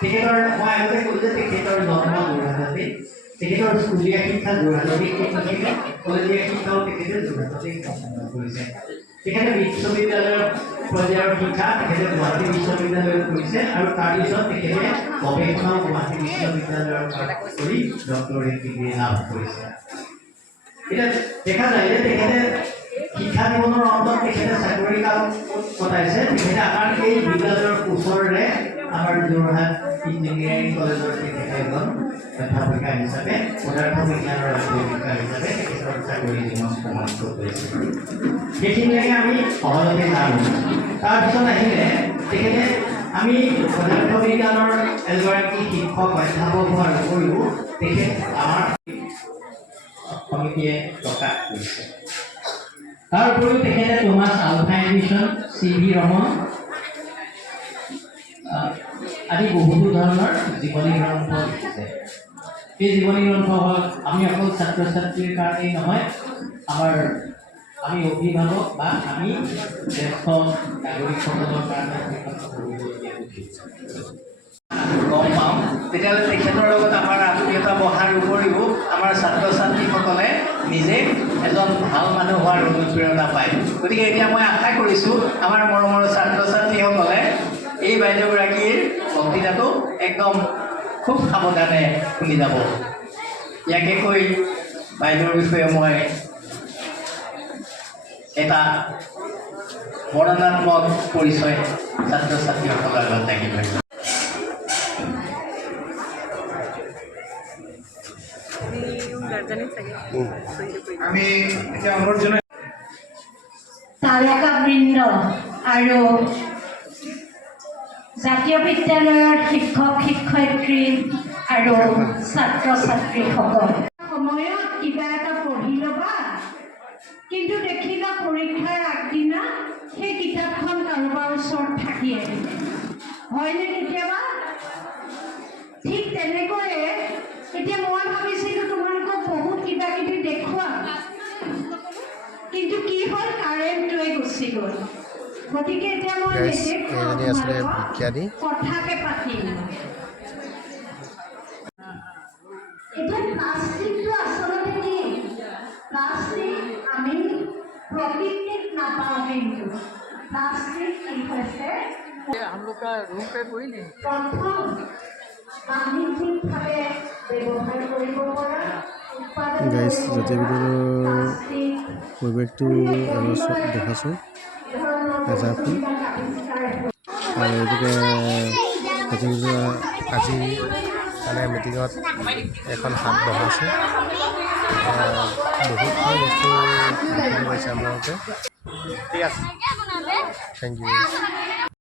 তেখেতৰ মই আগতে ক'লো যে তেখেতৰ জন্ম যোৰহাটতে, তেখেতৰ স্কুলীয়া শিক্ষা যোৰহাটতে, কলেজীয়া শিক্ষাও তেখেতে যোৰহাটতে সম্পন্ন কৰিছে। তেখেতে বিশ্ববিদ্যালয়ৰ পৰ্যায়ৰ শিক্ষা তেখেতে গুৱাহাটী বিশ্ববিদ্যালয়ত কৰিছে আৰু তাৰপিছত তেখেতে গৱেষণাও গুৱাহাটী বিশ্ববিদ্যালয়ৰ কৰি ডক্টৰেট ডিগ্ৰী লাভ কৰিছে। এতিয়া দেখা যায় যে তেখেতে শিক্ষা জীৱনৰ অন্তত তেখেতে চাকৰি কাল কটাইছে। তেখেতে আমাৰ এই বিদ্যালয়ৰ ওচৰৰে আমাৰ যোৰহাট ইঞ্জিনিয়াৰিং কলেজৰ তেখেতে এজন অধ্যাপিকা হিচাপে পদাৰ্থ বিজ্ঞানৰ অধ্যাপিকা হিচাপে তেখেতৰ চাকৰি জীৱন সমাপ্ত কৰিছে। সেইখিনিলৈকে আমি সহজতে জানো। তাৰপিছত আহিলে তেখেতে আমি পদাৰ্থ বিজ্ঞানৰ এগৰাকী শিক্ষক অধ্যাপক হোৱাৰ উপৰিও তেখেত আমাৰ সমিতিয়ে প্ৰকাশ কৰিছে। তাৰ উপৰিও তেখেতে Thomas Alva Edison, CV Raman আদি বহুতো ধৰণৰ জীৱনী গ্ৰন্থ লিখিছে। এই জীৱনী গ্ৰন্থ হ'ল আমি অকল ছাত্ৰ ছাত্ৰীৰ কাৰণেই নহয়, আমি অভিভাৱক বা আমি জ্যেষ্ঠ নাগৰিকসকলৰ কাৰণে গম পাওঁ। তেতিয়াহ'লে তেখেতৰ লগত আমাৰ আত্মীয়তা বঢ়াৰ উপৰিও আমাৰ ছাত্ৰ ছাত্ৰীসকলে নিজে এজন ভাল মানুহ হোৱাৰ অনুপ্ৰেৰণা পায়। গতিকে এতিয়া মই আশা কৰিছোঁ আমাৰ মৰমৰ ছাত্ৰ ছাত্ৰীসকলে এই বাইদেউগৰাকীৰ বক্তৃতাটো একদম খুব সাৱধানে শুনি যাব। ইয়াকে কৈ বাইদেউৰ বিষয়ে মই এটা বৰ্ণনাত্মক পৰিচয় ছাত্ৰ ছাত্ৰীসকলৰ আগত দাঙি ধৰিছোঁ। আমি এতিয়া অনুৰোধ জনাই তাৰকাবৃন্দ আৰু জাতীয় বিদ্যালয়ৰ শিক্ষক শিক্ষয়িত্ৰী আৰু ছাত্ৰ ছাত্ৰীসকল, সময়ত কিবা এটা পঢ়ি ল'বা, কিন্তু দেখিলা পৰীক্ষাৰ আগদিনা সেই কিতাপখন কাৰোবাৰ ওচৰত থাকি আহিলে, হয়নে কেতিয়াবা? ঠিক তেনেকৈয়ে এতিয়া মই ভাবিছিলোঁ তোমালোকক বহুত কিবা কিবি দেখুৱাম, কিন্তু কি হ'ল, কাৰেণ্ট লৈ গুচি গ'ল। গতিকে এতিয়া মই কথাকে পাতিম। এতিয়া প্লাষ্টিকটো আচলতে কি? প্লাষ্টিক আমি প্ৰকৃতিত নাপাওঁ, কিন্তু প্লাষ্টিক কি হৈছে প্ৰথম বাণিজ্যিকভাৱে ব্যৱহাৰ কৰিব পৰা গাইজ জাতীয় বিদ্যালয়ৰ পৰিৱেশটো দেখাছোঁ ৰাজাপুৰ, আৰু এইটোকে জাতীয় বিদ্যালয় আজি মানে মিটিঙত এখন হাত বহাইছে। বহুতখিনি বস্তু দেখিব পাইছে আপোনালোকে। ঠিক আছে, থেংক ইউ।